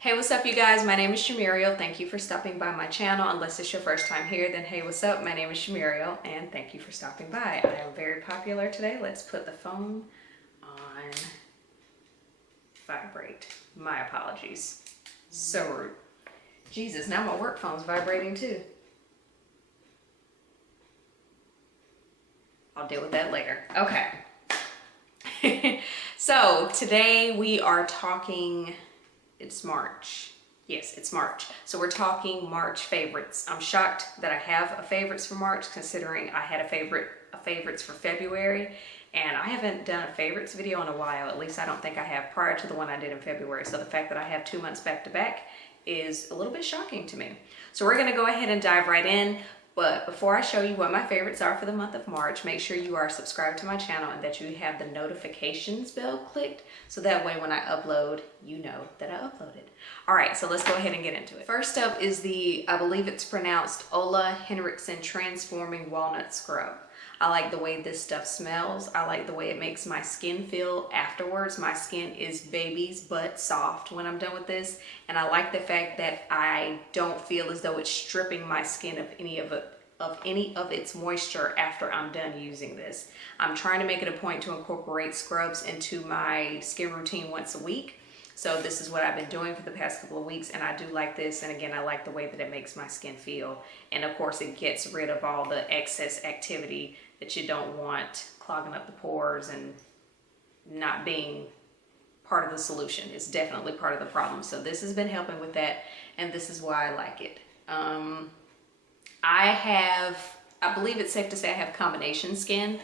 Hey, what's up you guys? My name is Shumuriel. Thank you for stopping by my channel. Unless it's your first time here, then hey, what's up? My name is Shumuriel and thank you for stopping by. I am very popular today. Let's put the phone on vibrate. My apologies. So rude. Jesus, now my work phone's vibrating too. I'll deal with that later. Okay. So today we are talking, it's March. Yes, it's March. So we're talking March favorites. I'm shocked that I have a favorites for March, considering I had a favorites for February, and I haven't done a favorites video in a while. At least I don't think I have, prior to the one I did in February. So the fact that I have 2 months back to back is a little bit shocking to me. So we're gonna go ahead and dive right in. But before I show you what my favorites are for the month of March, make sure you are subscribed to my channel and that you have the notifications bell clicked, so that way when I upload, you know that I uploaded. All right, so let's go ahead and get into it. First up is the, I believe it's pronounced Ola Henriksen Transforming Walnut Scrub. I like the way this stuff smells. I like the way it makes my skin feel afterwards. My skin is baby's butt soft when I'm done with this. And I like the fact that I don't feel as though it's stripping my skin of any of its moisture after I'm done using this. I'm trying to make it a point to incorporate scrubs into my skin routine once a week. So this is what I've been doing for the past couple of weeks, and I do like this. And again, I like the way that it makes my skin feel. And of course, it gets rid of all the excess activity that you don't want clogging up the pores and not being part of the solution. It's definitely part of the problem. So this has been helping with that, and this is why I like it. I believe it's safe to say I have combination skin.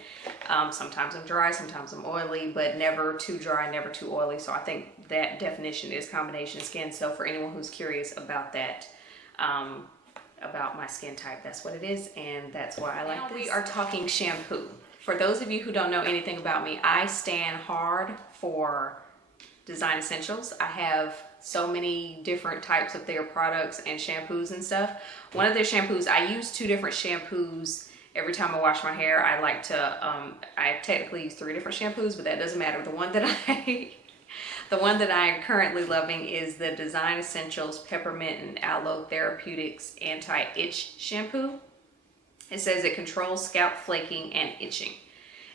Sometimes I'm dry, sometimes I'm oily, but never too dry, never too oily. So I think that definition is combination skin. So for anyone who's curious about that, about my skin type, that's what it is, and that's why I like this. We are talking shampoo. For those of you who don't know anything about me, I stand hard for Design Essentials. I have so many different types of their products and shampoos and stuff. One of their shampoos, I use 2 different shampoos every time I wash my hair. I like to, I technically use 3 different shampoos, but that doesn't matter. The one that I am currently loving is the Design Essentials Peppermint and Aloe Therapeutics Anti-Itch Shampoo. It says it controls scalp flaking and itching.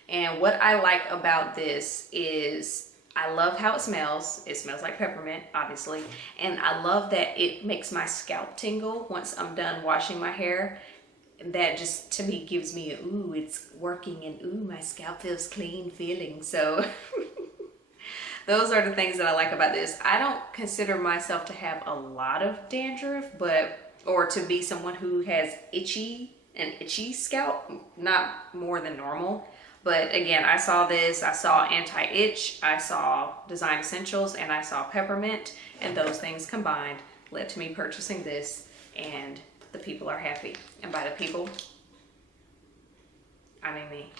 And what I like about this is I love how it smells. It smells like peppermint, obviously. And I love that it makes my scalp tingle once I'm done washing my hair. That just, to me, gives me a, ooh, it's working, and ooh, my scalp feels clean feeling. So those are the things that I like about this. I don't consider myself to have a lot of dandruff, or to be someone who has an itchy scalp, not more than normal. But again, I saw this, I saw anti-itch, I saw Design Essentials, and I saw peppermint, and those things combined led to me purchasing this, and the people are happy. And by the people, I mean me.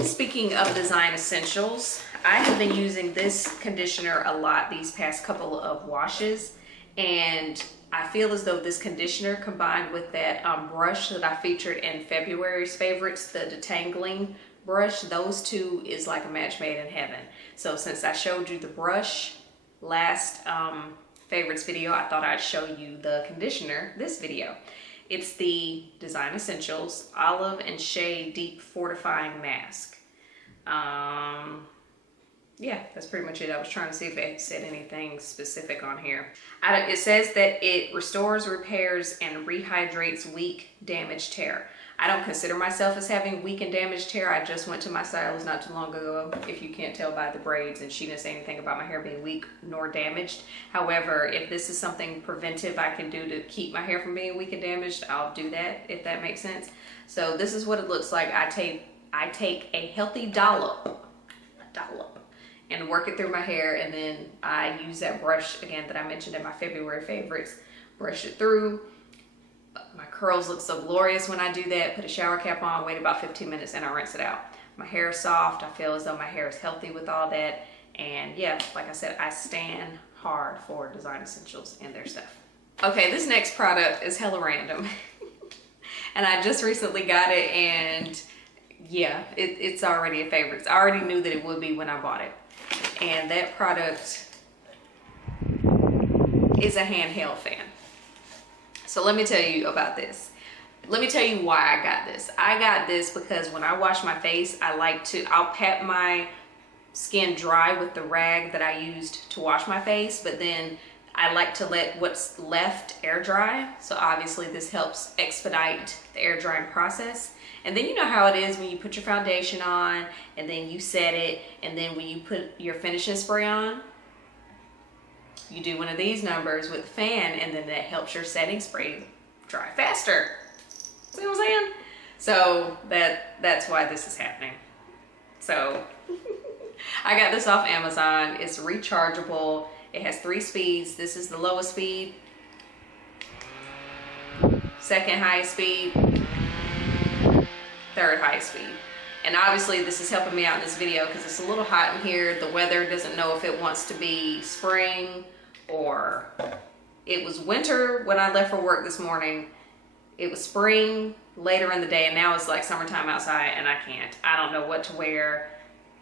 Speaking of Design Essentials, I have been using this conditioner a lot these past couple of washes, and I feel as though this conditioner combined with that brush that I featured in February's favorites, the detangling brush, those 2 is like a match made in heaven. So since I showed you the brush last favorites video, I thought I'd show you the conditioner this video. It's the Design Essentials Olive and Shea Deep Fortifying Mask. Yeah, that's pretty much it. I was trying to see if it said anything specific on here. It says that it restores, repairs, and rehydrates weak, damaged hair. I don't consider myself as having weak and damaged hair. I just went to my stylist not too long ago, if you can't tell by the braids, and she didn't say anything about my hair being weak nor damaged. However, if this is something preventive I can do to keep my hair from being weak and damaged, I'll do that, if that makes sense. So this is what it looks like. I take a healthy dollop, and work it through my hair, and then I use that brush again that I mentioned in my February favorites, brush it through. My curls look so glorious when I do that. Put a shower cap on, wait about 15 minutes, and I rinse it out. My hair is soft. I feel as though my hair is healthy with all that. And yeah, like I said, I stand hard for Design Essentials and their stuff. Okay, this next product is hella random. And I just recently got it, and yeah, it's already a favorite. I already knew that it would be when I bought it. And that product is a handheld fan. So let me tell you about this. Let me tell you why I got this. I got this because when I wash my face, I'll pat my skin dry with the rag that I used to wash my face, but then I like to let what's left air dry. So obviously this helps expedite the air drying process. And then you know how it is when you put your foundation on and then you set it, and then when you put your finishing spray on, you do one of these numbers with the fan, and then that helps your setting spray dry faster. See what I'm saying? So that's why this is happening. So I got this off Amazon. It's rechargeable. It has 3 speeds. This is the lowest speed, second highest speed, third highest speed. And obviously this is helping me out in this video because it's a little hot in here. The weather doesn't know if it wants to be spring or it was winter when I left for work this morning. It was spring later in the day, and now it's like summertime outside, and I don't know what to wear.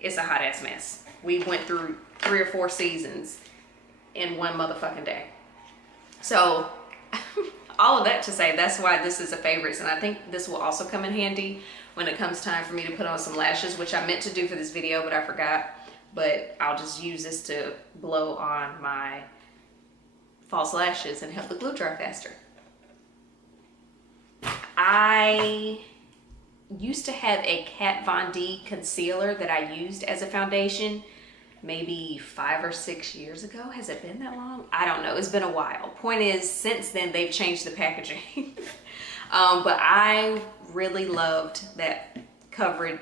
It's a hot ass mess. We went through 3 or 4 seasons in one motherfucking day. So all of that to say, that's why this is a favorite. And I think this will also come in handy when it comes time for me to put on some lashes, which I meant to do for this video, but I forgot. But I'll just use this to blow on my false lashes and help the glue dry faster. I used to have a Kat Von D concealer that I used as a foundation maybe 5 or 6 years ago. Has it been that long? I don't know. It's been a while. Point is, since then they've changed the packaging. But I really loved that coverage.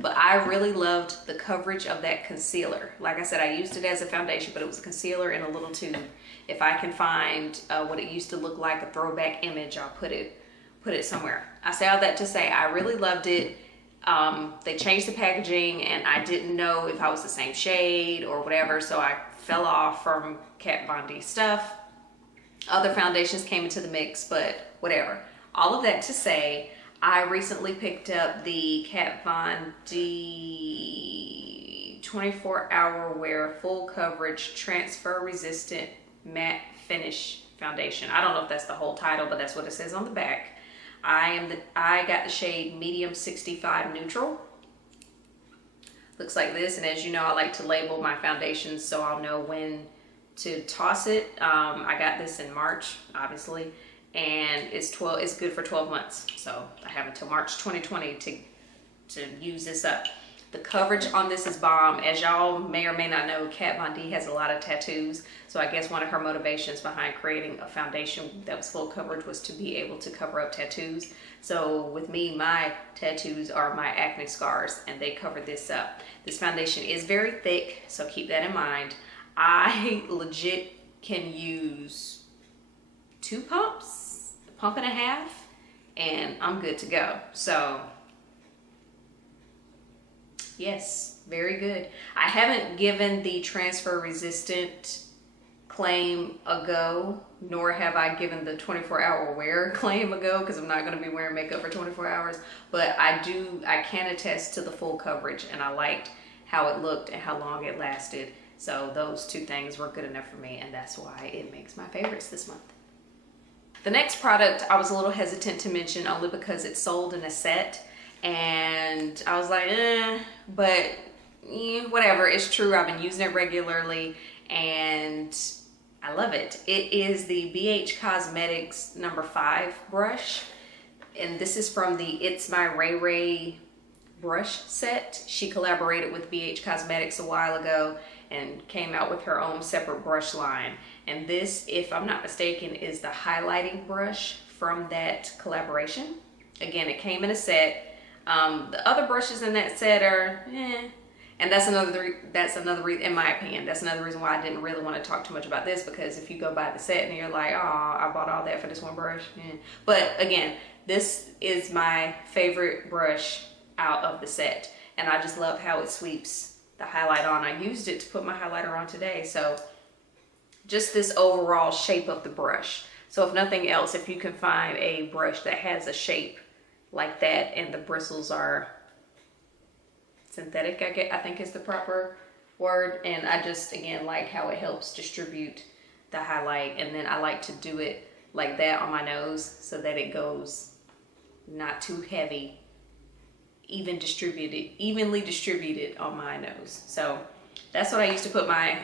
But I really loved the coverage of that concealer. Like I said, I used it as a foundation, but it was a concealer in a little tube. If I can find what it used to look like, a throwback image, I'll put it somewhere. I say all that to say I really loved it. They changed the packaging, and I didn't know if I was the same shade or whatever, so I fell off from Kat Von D stuff. Other foundations came into the mix, but whatever. All of that to say, I recently picked up the Kat Von D 24-hour wear full coverage transfer resistant matte finish foundation. I don't know if that's the whole title, but that's what it says on the back. I got the shade medium 65 neutral. Looks like this, and as you know, I like to label my foundations so I'll know when to toss it. I got this in March, obviously, and it's good for 12 months. So I have until March 2020 to use this up. The coverage on this is bomb. As y'all may or may not know, Kat Von D has a lot of tattoos. So I guess one of her motivations behind creating a foundation that was full coverage was to be able to cover up tattoos. So with me, my tattoos are my acne scars, and they cover this up. This foundation is very thick, so keep that in mind. I legit can use 2 pumps, a pump and a half, and I'm good to go. So yes, very good. I haven't given the transfer resistant claim a go, nor have I given the 24-hour wear claim a go, because I'm not going to be wearing makeup for 24 hours. But I can attest to the full coverage, and I liked how it looked and how long it lasted. So those 2 things were good enough for me, and that's why it makes my favorites this month. The next product I was a little hesitant to mention only because it's sold in a set. And I was like, but whatever, it's true. I've been using it regularly and I love it. It is the BH Cosmetics number 5 brush. And this is from the It's My Ray Ray brush set. She collaborated with BH Cosmetics a while ago and came out with her own separate brush line. And this, if I'm not mistaken, is the highlighting brush from that collaboration. Again, it came in a set. The other brushes in that set are and that's another reason, in my opinion, that's another reason why I didn't really want to talk too much about this, because if you go buy the set and you're like, oh, I bought all that for this one brush. But again, this is my favorite brush out of the set, and I just love how it sweeps the highlight on. I used it to put my highlighter on today, so just this overall shape of the brush. So if nothing else, if you can find a brush that has a shape like that and the bristles are synthetic, I think is the proper word, and I just again like how it helps distribute the highlight, and then I like to do it like that on my nose so that it goes not too heavy, evenly distributed on my nose. So that's what I used to put my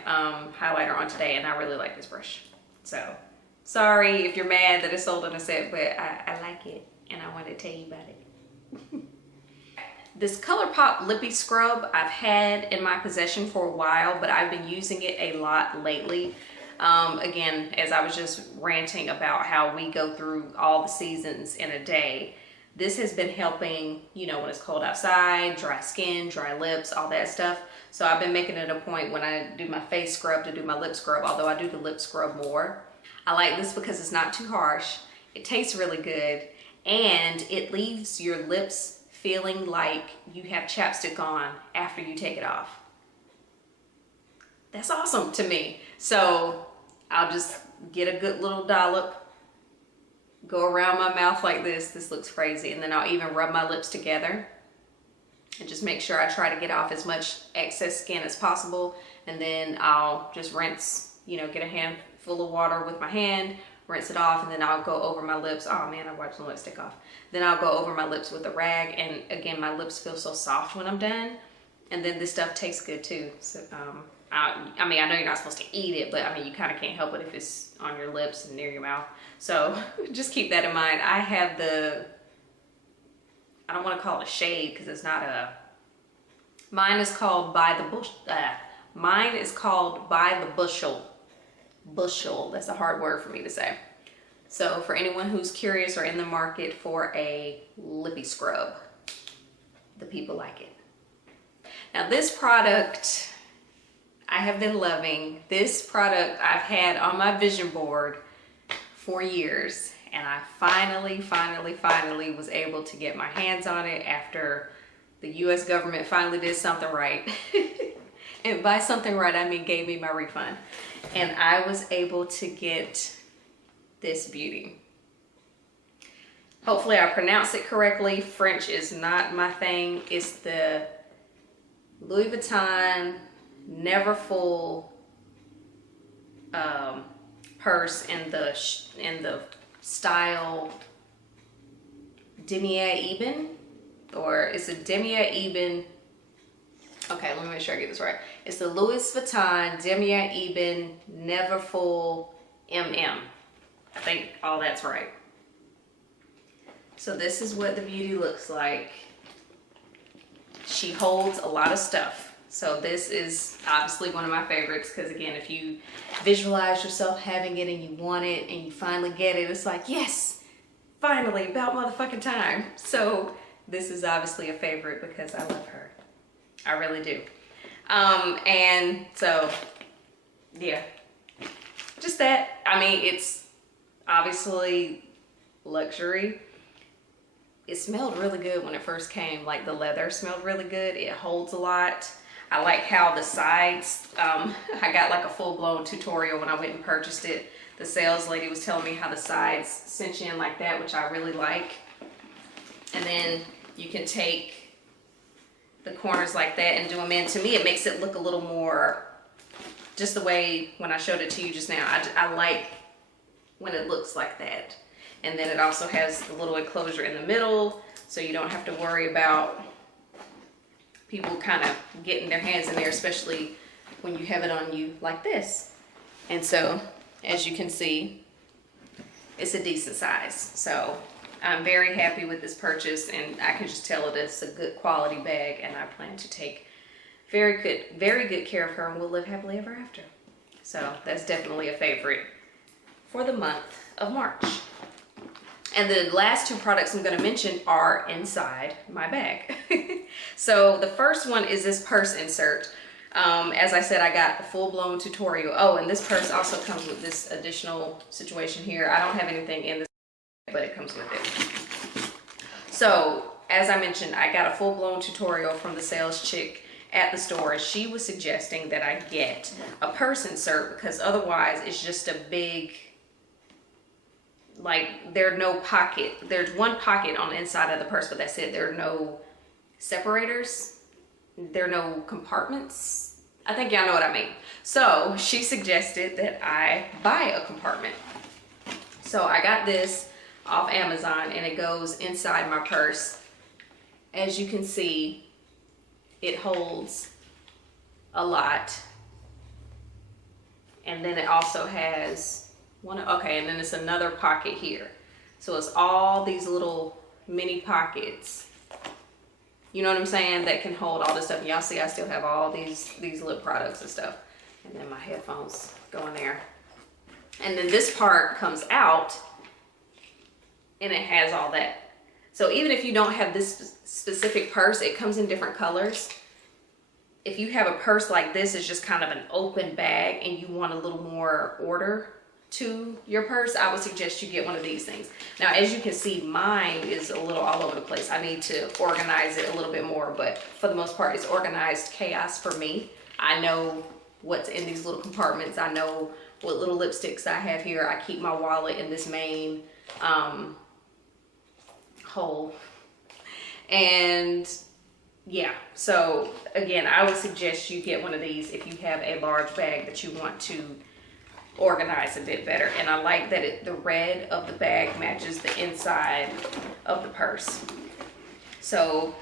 highlighter on today, and I really like this brush. So sorry if you're mad that it's sold in a set, but I like it and I wanted to tell you about it. This ColourPop Lippy Scrub I've had in my possession for a while, but I've been using it a lot lately. Again, as I was just ranting about how we go through all the seasons in a day, this has been helping, you know, when it's cold outside, dry skin, dry lips, all that stuff. So I've been making it a point when I do my face scrub to do my lip scrub, although I do the lip scrub more. I like this because it's not too harsh, it tastes really good, and it leaves your lips feeling like you have chapstick on after you take it off. That's awesome to me. So I'll just get a good little dollop, go around my mouth like this. This looks crazy. And then I'll even rub my lips together and just make sure I try to get off as much excess skin as possible. And then I'll just rinse, you know, get a handful of water with my hand, rinse it off, and then I'll go over my lips. Oh man, I wiped some lipstick off. Then I'll go over my lips with a rag, and again, my lips feel so soft when I'm done. And then this stuff tastes good too. So, I mean, I know you're not supposed to eat it, but I mean, you kind of can't help it if it's on your lips and near your mouth. So just keep that in mind. I have the, I don't want to call it a shade because it's not a, mine is called By the Bushel. Bushel, that's a hard word for me to say. So for anyone who's curious or in the market for a lippy scrub, the people like it. Now this product I have been loving. This product I've had on my vision board for years, and I finally was able to get my hands on it after the US government finally did something right. And by something right, I mean gave me my refund. And I was able to get this beauty. Hopefully I pronounced it correctly. French is not my thing. It's the Louis Vuitton Never Full purse in the style Demier Eben, or it's a Demier Eben. Okay, let me make sure I get this right. It's the Louis Vuitton Demier Eben Never Full MM. I think all that's right. So this is what the beauty looks like. She holds a lot of stuff. So this is obviously one of my favorites because, again, if you visualize yourself having it and you want it and you finally get it, it's like, yes, finally, about motherfucking time. So this is obviously a favorite because I love her. I really do. And so, yeah, just that. I mean, it's obviously luxury. It smelled really good when it first came. Like the leather smelled really good. It holds a lot. I like how the sides, I got like a full-blown tutorial when I went and purchased it. The sales lady was telling me how the sides cinch in like that, which I really like. And then you can take the corners like that and do them in. To me, it makes it look a little more, just the way when I showed it to you just now, I like when it looks like that. And then it also has the little enclosure in the middle, so you don't have to worry about people kind of getting their hands in there, especially when you have it on you like this. And so, as you can see, it's a decent size. So I'm very happy with this purchase, and I can just tell it is a good quality bag, and I plan to take very good care of her, and we'll live happily ever after. So that's definitely a favorite for the month of March. And the last two products I'm going to mention are inside my bag. So the first one is this purse insert. As I said, I got a full-blown tutorial. Oh, and this purse also comes with this additional situation here. I don't have anything in this, but it comes with it. So as I mentioned, I got a full-blown tutorial from the sales chick at the store. She was suggesting that I get a purse insert because otherwise it's just a big, like, there's no pocket. There's one pocket on the inside of the purse, but that's it. There are no separators. There are no compartments. I think y'all know what I mean. So she suggested that I buy a compartment. So I got this off Amazon and it goes inside my purse. As you can see, it holds a lot. And then it also has one, okay, and then it's another pocket here. So it's all these little mini pockets. You know what I'm saying? That can hold all this stuff. And y'all see I still have all these lip products and stuff. And then my headphones go in there. And then this part comes out and it has all that. So even if you don't have this specific purse, it comes in different colors. If you have a purse like this, it's just kind of an open bag and you want a little more order to your purse, I would suggest you get one of these things. Now, as you can see, mine is a little all over the place. I need to organize it a little bit more, but for the most part, it's organized chaos for me. I know what's in these little compartments. I know what little lipsticks I have here. I keep my wallet in this main hole. And yeah, so again, I would suggest you get one of these if you have a large bag that you want to organize a bit better. And I like that the red of the bag matches the inside of the purse. So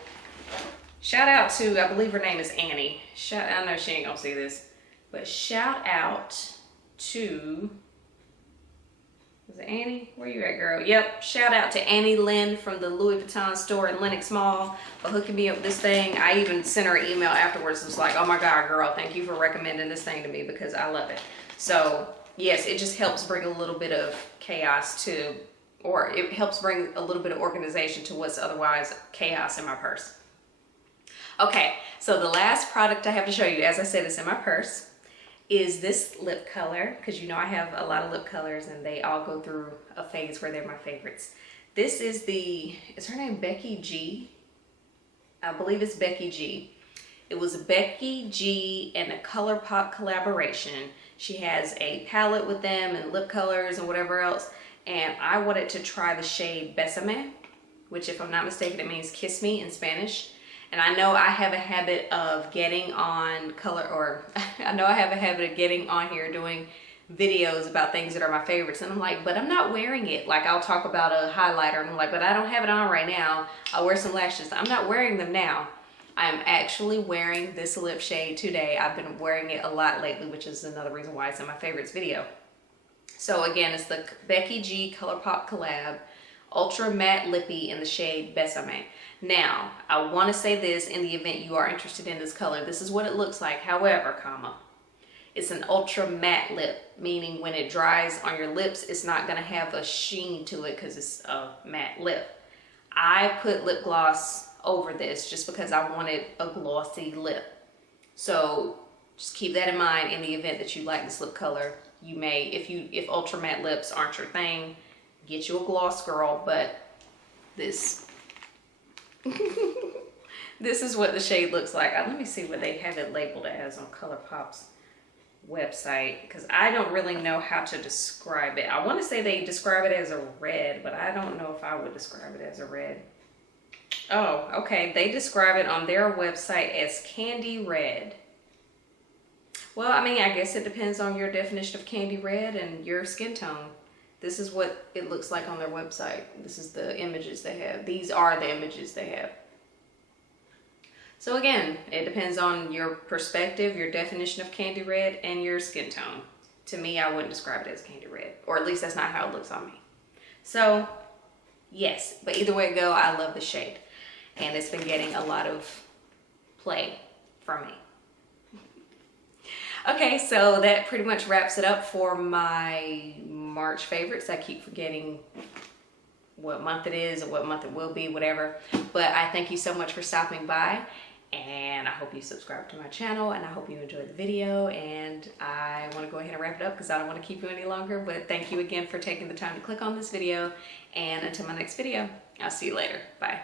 shout out to, I believe her name is Annie. I know she ain't gonna see this, but shout out to, is it Annie? Where you at, girl? Yep, shout out to Annie Lynn from the Louis Vuitton store in Lenox Mall for hooking me up with this thing. I even sent her an email afterwards. It was like, oh my God, girl, thank you for recommending this thing to me because I love it. So yes, it just helps bring a little bit of chaos to, or it helps bring a little bit of organization to what's otherwise chaos in my purse. Okay, so the last product I have to show you, as I said, it's in my purse, is this lip color, because you know I have a lot of lip colors and they all go through a phase where they're my favorites. This is is her name Becky G? I believe it's Becky G. It was Becky G and a ColourPop collaboration. She has a palette with them and lip colors and whatever else. And I wanted to try the shade Bésame, which if I'm not mistaken, it means kiss me in Spanish. And I know I have a habit of getting on I know I have a habit of getting on here doing videos about things that are my favorites. And I'm like, but I'm not wearing it. Like I'll talk about a highlighter and I'm like, but I don't have it on right now. I'll wear some lashes. I'm not wearing them now. I'm actually wearing this lip shade today. I've been wearing it a lot lately, which is another reason why it's in my favorites video. So again, it's the Becky G ColourPop collab, Ultra Matte Lippy in the shade Bésame. Now, I want to say this in the event you are interested in this color. This is what it looks like. However, it's an ultra matte lip, meaning when it dries on your lips, it's not going to have a sheen to it because it's a matte lip. I put lip gloss over this just because I wanted a glossy lip. So just keep that in mind in the event that you like this lip color. You may, if ultra matte lips aren't your thing, get you a gloss, girl. But this this is what the shade looks like. Let me see what they have it labeled as on ColourPop's website, because I don't really know how to describe it. I want to say they describe it as a red, but I don't know if I would describe it as a red. Oh, okay. They describe it on their website as candy red. Well, I mean, I guess it depends on your definition of candy red and your skin tone. This is what it looks like on their website. This is the images they have. These are the images they have. So again, it depends on your perspective, your definition of candy red, and your skin tone. To me, I wouldn't describe it as candy red, or at least that's not how it looks on me. So yes, but either way it go, I love the shade. And it's been getting a lot of play from me. Okay, so that pretty much wraps it up for my March favorites. I keep forgetting what month it is or what month it will be, whatever. But I thank you so much for stopping by, and I hope you subscribe to my channel, and I hope you enjoyed the video. And I want to go ahead and wrap it up because I don't want to keep you any longer. But thank you again for taking the time to click on this video. And until my next video, I'll see you later. Bye.